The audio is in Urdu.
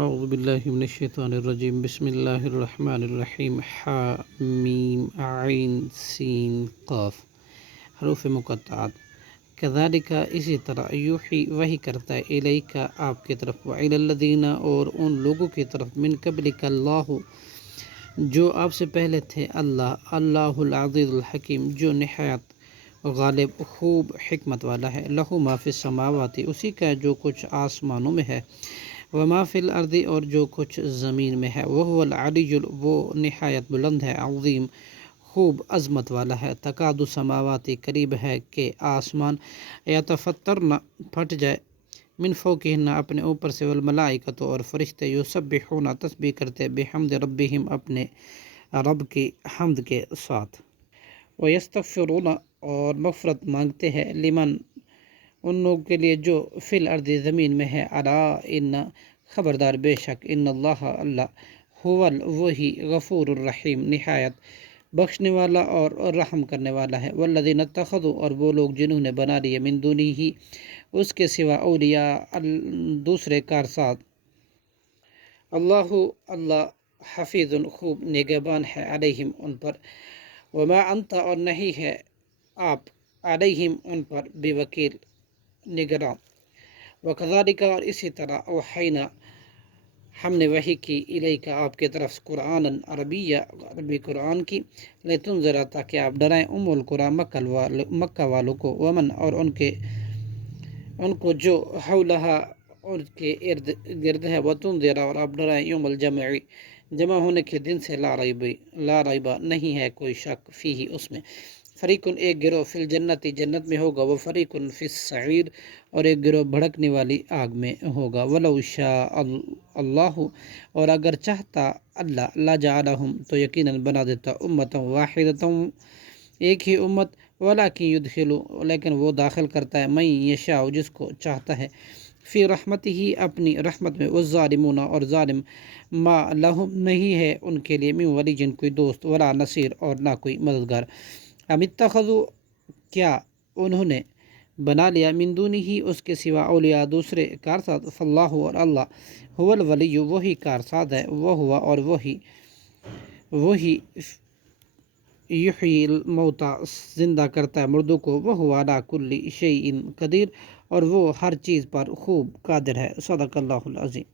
اعوذ باللہ من الشیطان الرجیم بسم اللہ الرحمن الرحیم حامیم عین سین قاف حروف مقطعات۔ کذالک اسی طرح یوحی وحی کرتا ہے الیک آپ کی طرف، وعلی الذین اور ان لوگوں کی طرف، من قبلک اللہ جو آپ سے پہلے تھے، اللہ العزیز الحکیم جو نہایت غالب خوب حکمت والا ہے، لہ ما فی السماوات اسی کا جو کچھ آسمانوں میں ہے، وما فی الارض اور جو کچھ زمین میں ہے، وہو العلی وہ نہایت بلند ہے، عظیم خوب عظمت والا ہے، تکاد السماوات قریب ہے کہ آسمان، یتفطرن پھٹ جائے، من فوقہن اپنے اوپر سے، والملائکۃ اور فرشتے، یسبحون تسبیح کرتے، بحمد ربہم اپنے رب کی حمد کے ساتھ، ویستغفرون اور مغفرت مانگتے ہیں، لمن ان لوگوں کے لیے جو فی الارض زمین میں ہے، الا ان خبردار بے شک، ان اللہ اللہ وہی غفور الرحیم نہایت بخشنے والا اور رحم کرنے والا ہے، والذین اتخذوا اور وہ لوگ جنہوں نے بنا لیے، من دونہ ہی اس کے سوا، اولیاء دوسرے کارساز، اللہ اللہ حفیظ خوب نگہبان ہے، علیہم ان پر، وما انت اور نہیں ہے آپ، علیہم ان پر، بے وکیل نگراں، وکذالک اور اسی طرح، اوحینا ہم نے وحی کی، الیک آپ کی طرف، قرآن عربیہ عربی قرآن کی، لتنذر تاکہ آپ ڈرائیں، القری مکہ والوں کو، ومن اور ان کو جو حولہا ان کے ارد گرد ہے، وتنذر اور آپ ڈرائیں، یوم الجمع جمع ہونے کے دن سے، لا ریبہ نہیں ہے کوئی شک، فیہ اس میں، فریقن ایک گروہ، فی الجنت جنت میں ہوگا، وہ فریقن فی السعیر اور ایک گروہ بھڑکنے والی آگ میں ہوگا، ولو شاء اللہ اور اگر چاہتا اللہ، لجعلہم تو یقیناً بنا دیتا، امتا واحدتا ایک ہی امت، ولکن یدخل لیکن وہ داخل کرتا ہے، من یشاء جس کو چاہتا ہے، فی رحمتہ اپنی رحمت میں، والظالمون اور ظالم، ما لہم نہیں ہے ان کے لیے، من ولی جن کوئی دوست، ولا نصیر اور نہ کوئی مددگار، ام اتخذوا کیا انہوں نے بنا لیا، من دونہ ہی اس کے سوا، اولیاء دوسرے کارساز، فاللہ اور اللہ، هو الولی وہی کارساز ہے، وہو اور وہی یحیی الموتى زندہ کرتا ہے مردوں کو، وہو علی کل شیء قدیر اور وہ ہر چیز پر خوب قادر ہے، صدق اللہ العظیم۔